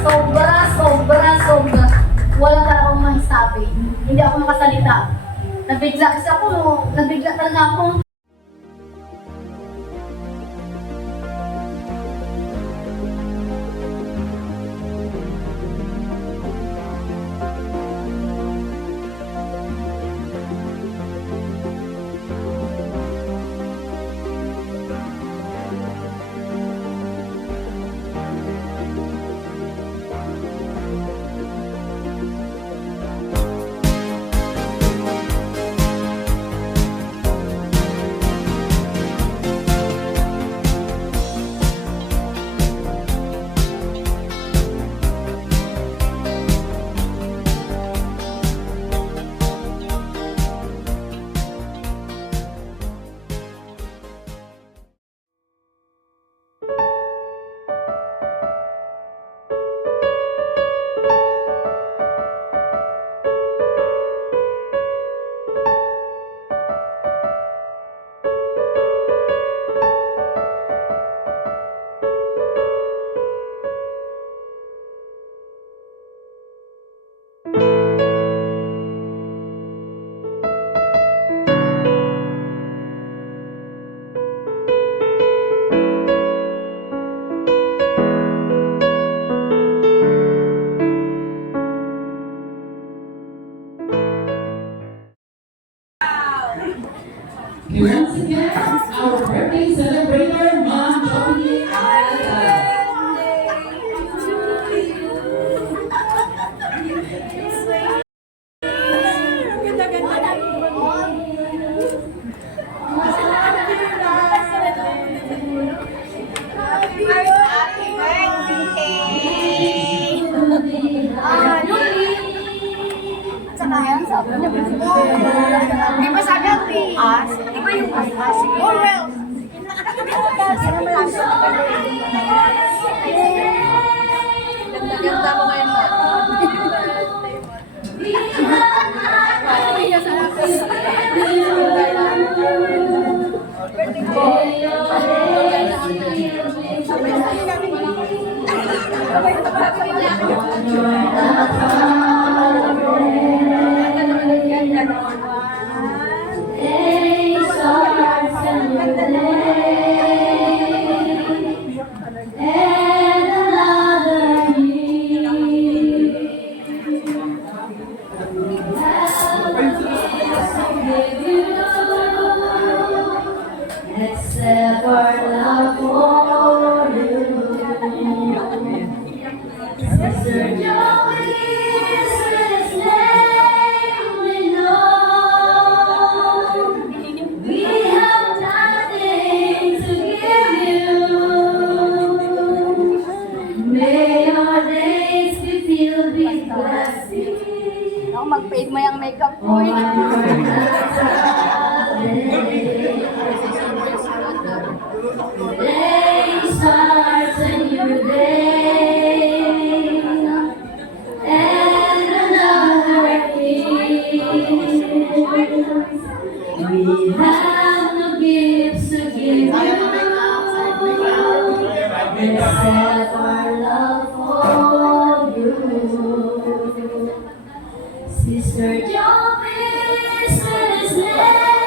Sobra. Wala talaga akong masasabi. Hindi ako makasalita. Nabigla talaga ako. Once again, our birthday celebrator, Ma'am Joey Ayala. Di ba sabi ang pias? Di ba yung pias? Oh, well. Ganda mo ngayon ba? Except our love for you, Mr. Joey is his name we know. We have nothing to give you. May your days be filled with blessings. Mag-fade mo yung makeup ko eh. Day starts a new day, and another king. We have no gifts to give you, except our love for you. Sister Joey is his name.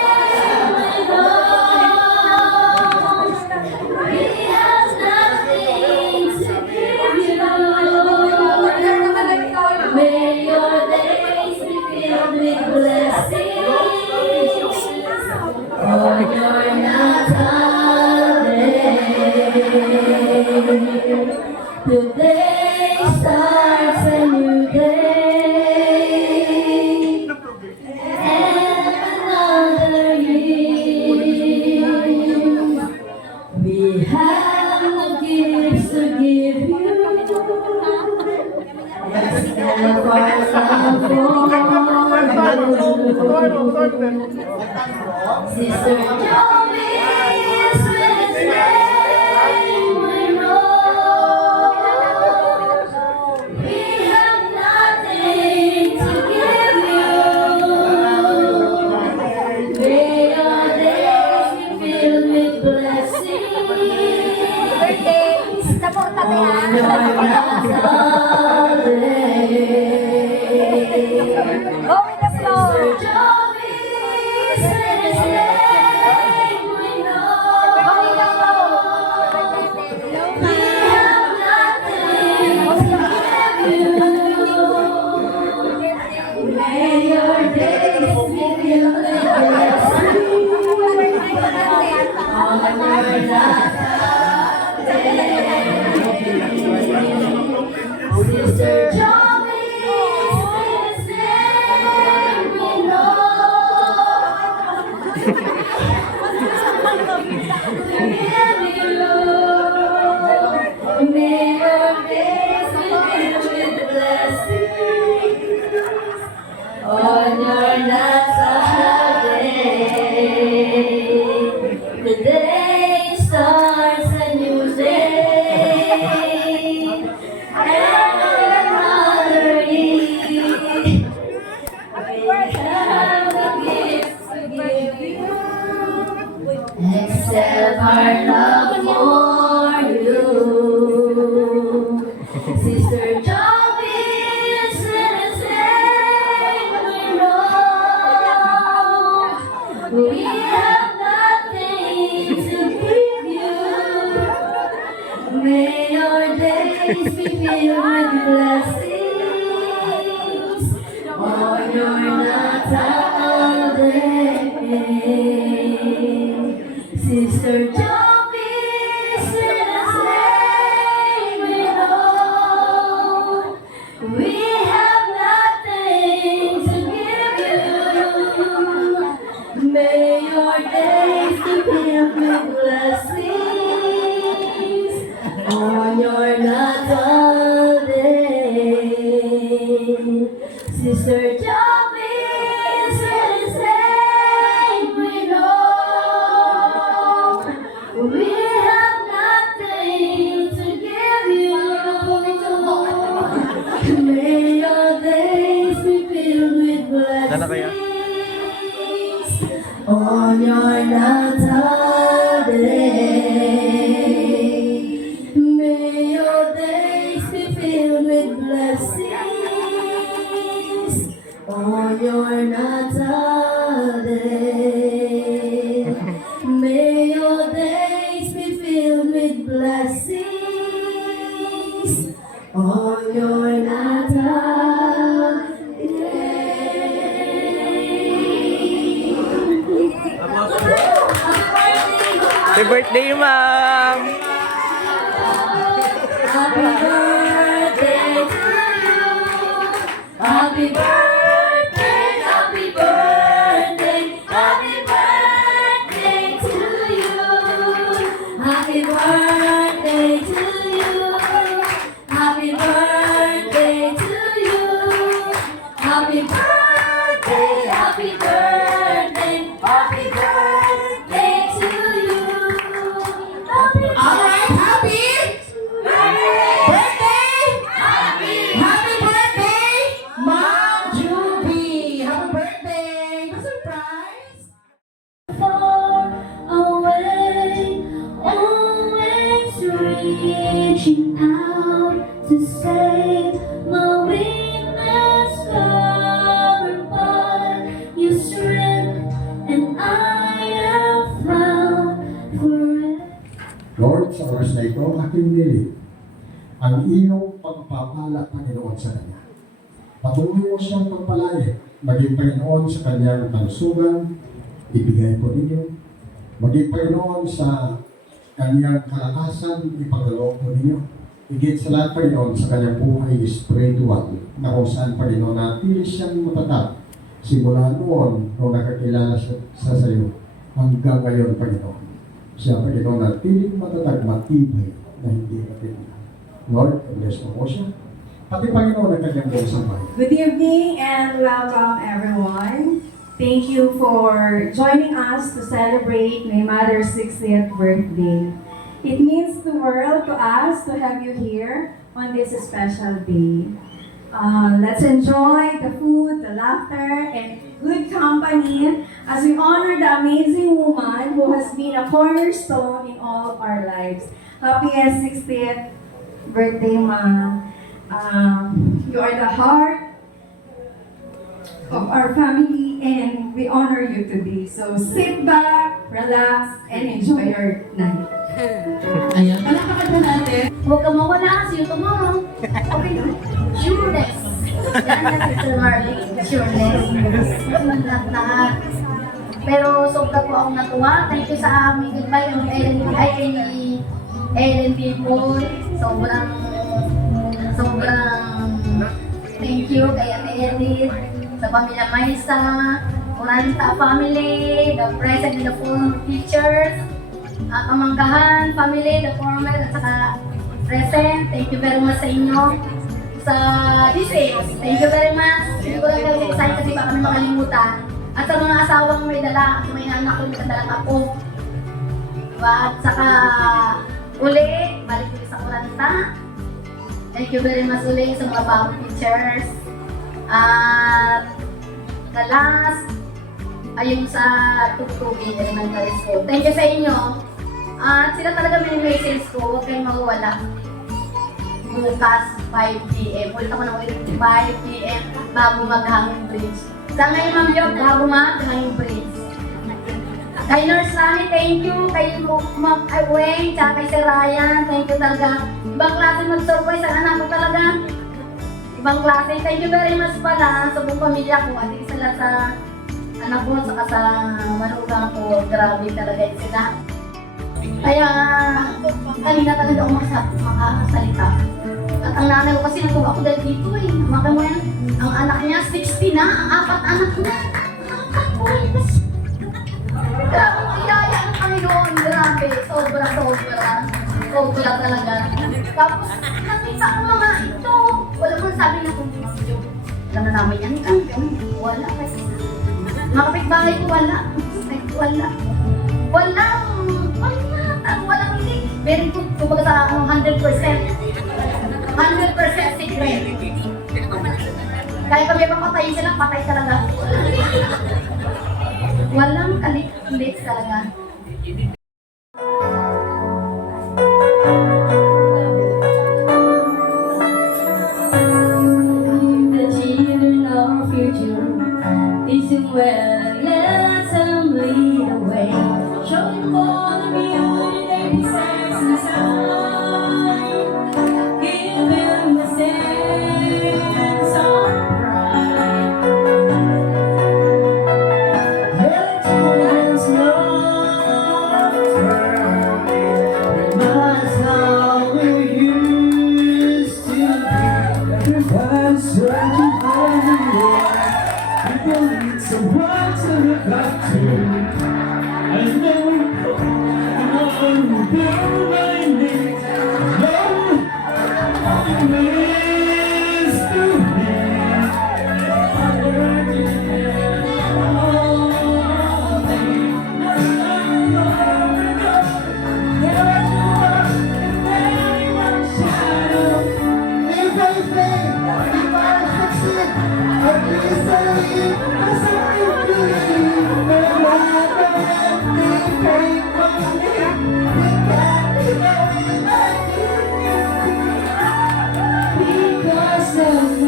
May your days be filled with blessings, for you're not alone. Today starts a new day, and another year. We have no gifts to give you. Sister Joey is his name we know. We have nothing to give you. May your days be filled with blessings. Birthday! Support natin ah! Go with the flow. Go with the May your days be filled with blessings. On your last Sister Johnny's name we know. May your days be filled with blessings. On your Natal day, the day starts a new day, and another year. We have the gifts to give you, except our love for you. Sister Joby is we have nothing to give you. May your days be filled with blessings on your Natal day. Sister Joby's name we know. We have nothing to give you. May your days be filled with blessings on your Natal day. Sister Joby's name we know. We have nothing to give you. May your days be filled with blessings on your Natal day. May your days be filled with blessings on your Natal day. May your days be filled with blessings on your Natal day. Happy birthday, ma'am! Happy birthday to you. Happy birthday, happy birthday, happy birthday to you. Happy birthday to you. Happy birthday to you. Happy birthday, happy birthday, happy birthday to you. Happy Alright, happy birthday! Happy birthday, Mom Juby! Happy birthday! Surprise! far away, always reaching out to save my weakness covered by your strength, and I have found forever. Lord, sa oras na ito, aking nilip ang iyong pagpapala, Panginoon, sa Kanya. Patuloy mo siyang pagpalain, maging Panginoon sa Kanyang kalusugan, ibigay po ninyo. Maging Panginoon sa Kanyang kalakasan, ipagkaloob po ninyo. Higit sa lahat, Panginoon, sa Kanyang buhay spiritual, na kung saan, Panginoon, natili siyang matatag, simula noon, nung nakakilala siya sa iyo, hanggang ngayon, Panginoon. Siya, Panginoon, natiling matatag, matibay, na hindi matibay. Lord, bless mo po siya. Pati Panginoon ang kanyang buong sambahay. Good evening and welcome everyone. Thank you for joining us to celebrate my mother's 60th birthday. It means the world to us to have you here on this special day. Let's enjoy the food, the laughter, and good company as we honor the amazing woman who has been a cornerstone in all our lives. Happy 60th birthday, Ma. You are the heart of our family and we honor you today. So sit back, relax, and enjoy your night. Ayan, palakpakan po natin. Huwag ka mawala, see you tomorrow. Okay, sureness. Yan na si Sir Marley, sureness. Lahat. Pero sobra po akong natuwa. Thank you sa aming goodbye, yung Ellen people. Sobrang thank you kay Ate Edith, sa pamilya Maisa, Oranta family, the present and the former teachers, Kamanggahan family, the former at saka present. Thank you very much sa inyo. Sa DCS, thank you very much. Hindi ko lang kayo excited kasi baka kami makalimutan. At sa mga asawang may dala, at may anak ko, may kadalang ako. Diba? At saka uli, balik ulit sa Oranta. Thank you very much ulit sa mga bagong teachers. At the last, ayun sa Tugtugin Elementary School. Thank you sa inyo. At sila talaga may message ko, huwag kayong mawala. Bukas, 5 p.m. Ulit ako na ulit, 5 p.m. bago mag-hanging bridge. Sa ngayon, Ma'am Job, bago mag-hanging bridge. Kay Nurse Rani, thank you. Kay Ma'am Weng, tsaka kay Sir Ryan, thank you talaga. Ibang klase mag-surprise ang anak ko talaga. Ibang klase. Thank you very much pala sa buong pamilya ko at isa lang sa anak ko, saka sa manugang ko. Grabe talaga sila. Kaya kanina talaga ako makasalita. At ang nanay ko kasi natuwa ako dahil dito eh. Maka mo yan, ang anak niya 60 na, ang 4 anak niya. Grabe ang iyaya ng Panginoon. Grabe, sobra. Sobra talaga. Tapos nakita ko mga ito. Wala mo sabi na kung alam na namin yan. Wala kasi. Mga kapitbahay ko wala. Walang hindi. Very good. Kumbaga sa 100%. 100% secret. Kaya kami papatayin sila, patay talaga. Walang kalit-lit talaga. The children of our future, teaching well, let them lead the way. Showing for the beauty they possess inside. Give them the sense of pride. Let children's love remind us how we used to be. Everybody's searching for the world. People need someone to look up to. I know my name. No, it's to me. Because of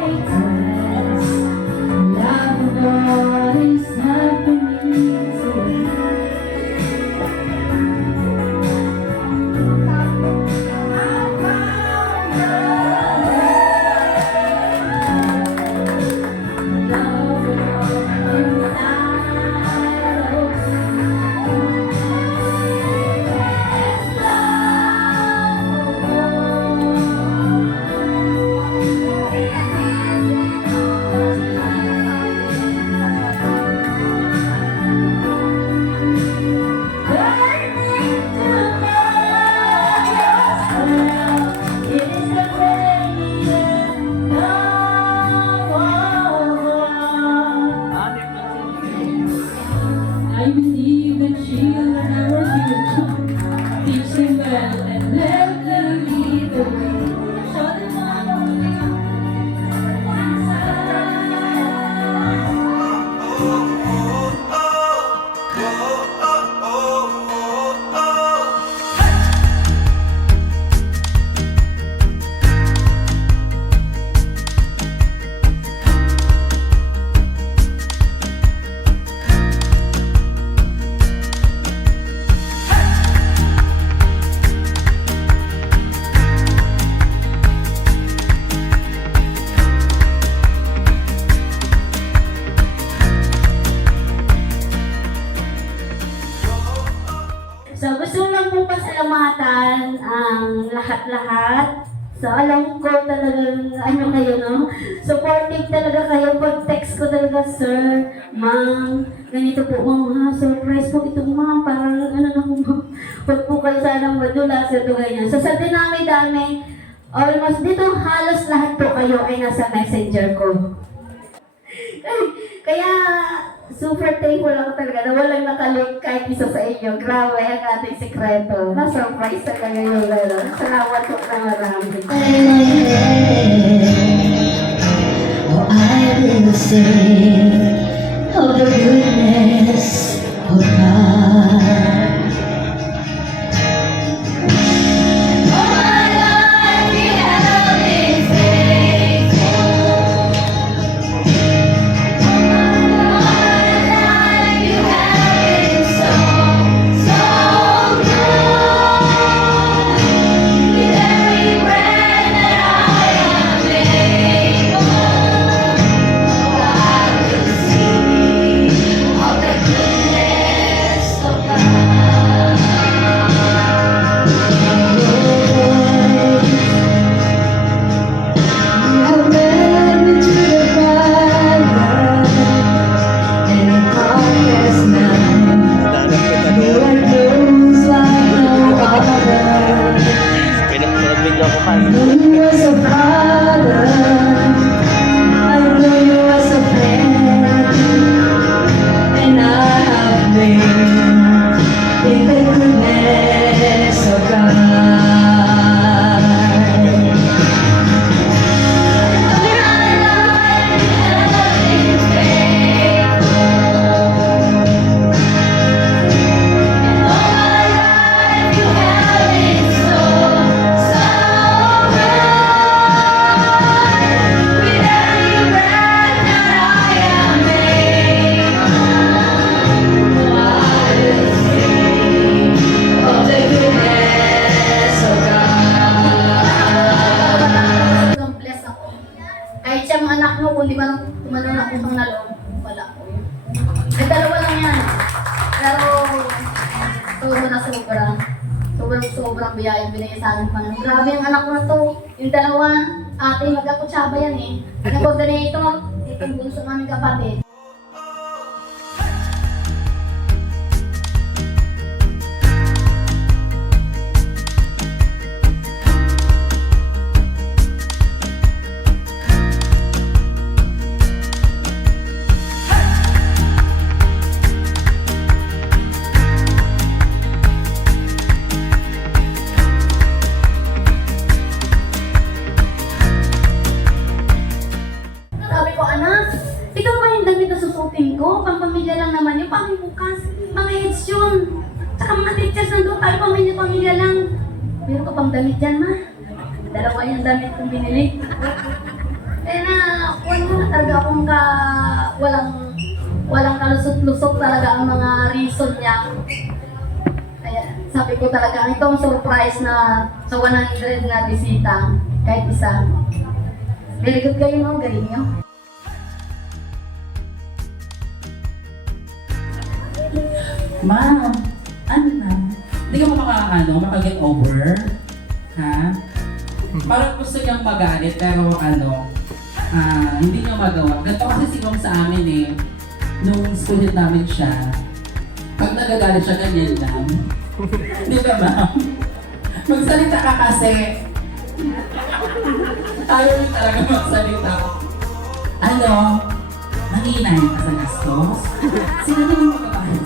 weakness, love of what is happening to me. Love of what is lahat-lahat. So, alam ko talagang, ano kayo, no? Supportive talaga kayo. Pag text ko talaga, sir, ma'am, ganito po, ma'am, ha? Surprise po ito, ma'am. Parang, ano na po, ma'am. Huwag po kayo sanang madula, sir, ito ganyan. So, sa dinami-dami, almost dito, halos lahat po kayo ay nasa messenger ko. Kaya, super thankful ako talaga na walang nakalink kahit isa sa inyo. Grabe ang ating sekreto. Na-surprise sa kayo yun. Salamat po na marami. Oh, I will sing of the goodness of God. All my life you have been faithful. All my life you have been so, so good. With every breath that I am able, I will sing of the goodness of God. You have led me to the fire, and it conquers none. Dalang kita You doon. are close like no other. Pinag-video ko pa. I know you as a father. I know you as a friend. And I have been in the goodness of God. Sobrang bless ako. Kahit siyang anak mo, kung di ba tumalong ako ng nalong, wala ko yun. Ay, dalawa lang yan. Pero, sobrang biyayang binigay sa akin Panginoon. Grabe ang anak ko na to. Yung dalawa, ate, magkakutsaba yan eh. Nag-coordinator, itong bunso namin kapatid. Sabi ko, anak, ikaw ba yung damit na susutin ko? Pang-pamilya lang naman yun, pang-bukas. Mga heads yun. Tsaka mga teachers nandun, tayo pamilya-pamilya lang. Meron ka pang damit dyan, ma? Dalawa yung damit kong binili. Kaya na, wala talaga akong walang kalusot-lusot talaga ang mga reason niya. Kaya sabi ko talaga, itong surprise na sa 100 na bisita, kahit isa. Very good kayo, no? Galing nyo. Ma, ano na? Hindi ka maka-get over? Ha? Parang gusto niyang magalit pero hindi niya magawa. Ganito kasi si Mom sa amin eh. Nung student namin siya, pag nagagalit siya, ganyan lang. Di ba, Ma'am? Magsalita ka kasi. Ayaw mo talaga magsalita. Nanginay ka sa gastos? Sino naman magkakalit?